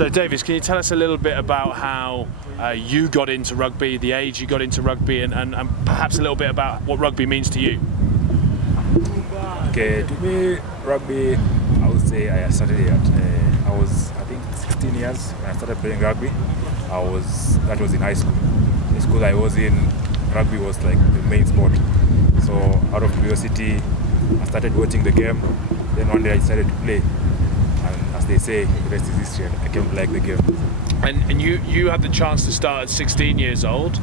So Davis, can you tell us a little bit about how you got into rugby, the age you got into rugby, and perhaps a little bit about what rugby means to you? Okay, to me, rugby, I would say I started it at, I was, I think, 16 years when I started playing rugby. That was in high school. The school I was in, rugby was like the main sport. So out of curiosity, I started watching the game. Then one day I decided to play. And as they say, the rest is history. I came to like the game. And you had the chance to start at 16 years old.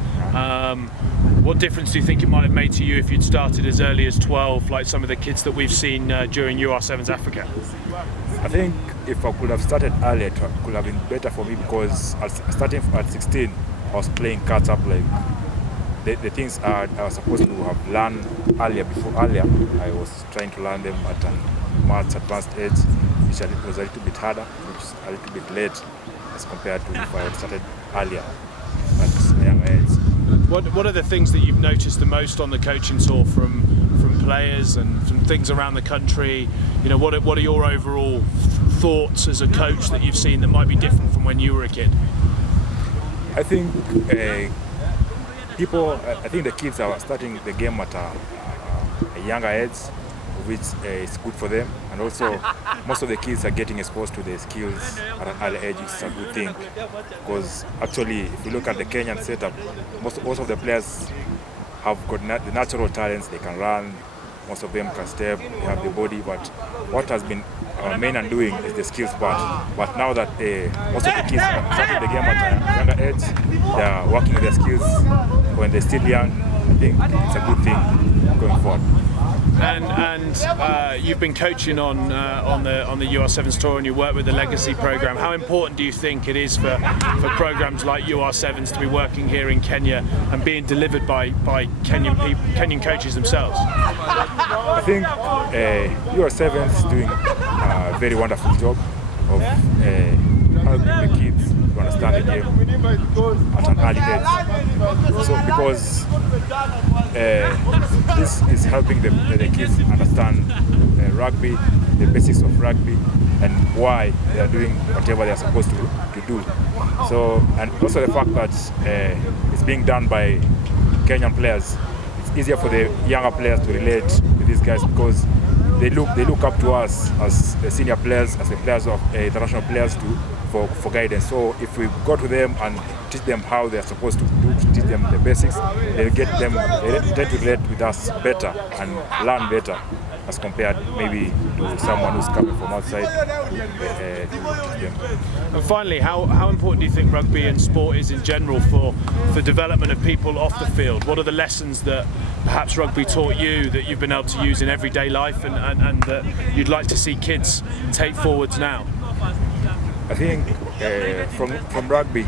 What difference do you think it might have made to you if you'd started as early as 12, like some of the kids that we've seen during UR7s Africa? I think if I could have started earlier, it could have been better for me, because starting at 16, I was playing catch up. Like the things I was supposed to have learned earlier, I was trying to learn them at a much advanced age, which was a little bit harder, which was a little bit late as compared to if I had started earlier at a young age. What are the things that you've noticed the most on the coaching tour from players and from things around the country? You know, what are your overall thoughts as a coach that you've seen that might be different from when you were a kid? I think I think the kids are starting the game at a younger age, which is good for them, and also most of the kids are getting exposed to the skills at an early age, which is a good thing, because actually if you look at the Kenyan setup, most of the players have got the natural talents. They can run, most of them can step, they have the body, but what has been our main undoing is the skills part. But now that most of the kids are starting the game at a younger age, they are working with their skills when they're still young. I think it's a good thing going forward. And you've been coaching on the UR7s tour, and you work with the Legacy Program. How important do you think it is for programs like UR7s to be working here in Kenya and being delivered by Kenyan coaches themselves? I think UR7s doing a very wonderful job of helping the kids to understand the game at an early age. So because this is helping the kids understand rugby, the basics of rugby, and why they are doing whatever they are supposed to do. So, and also the fact that it's being done by Kenyan players, it's easier for the younger players to relate with these guys, because they look up to us as the senior players, as the players of international players for guidance. So if we go to them and teach them how they are supposed to do, teach them the basics, they tend to relate with us better and learn better as compared maybe to someone who's coming from outside to teach them. And finally, how important do you think rugby and sport is in general for development of people off the field? What are the lessons that perhaps rugby taught you that you've been able to use in everyday life and that you'd like to see kids take forwards now? I think from rugby,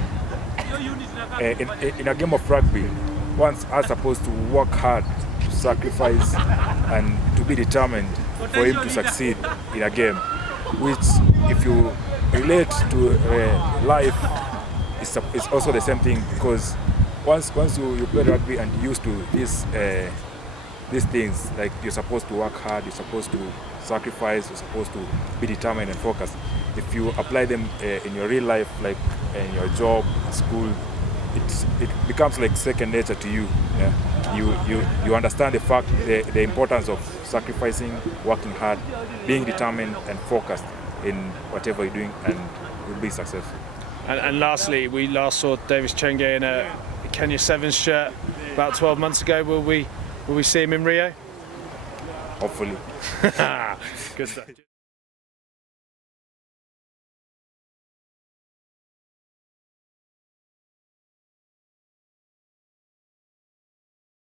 in a game of rugby, one are supposed to work hard, to sacrifice, and to be determined for him to succeed in a game, which, if you relate to life, is also the same thing, because once you play rugby and you're used to these things, like you're supposed to work hard, you're supposed to sacrifice, you're supposed to be determined and focused. If you apply them in your real life, like in your job, school, it becomes like second nature to you. Yeah? You understand the importance of sacrificing, working hard, being determined and focused in whatever you're doing, and you'll be successful. And lastly, we last saw Davis Chenge in a Kenya Sevens shirt about 12 months ago. Will we see him in Rio? Hopefully. Good stuff.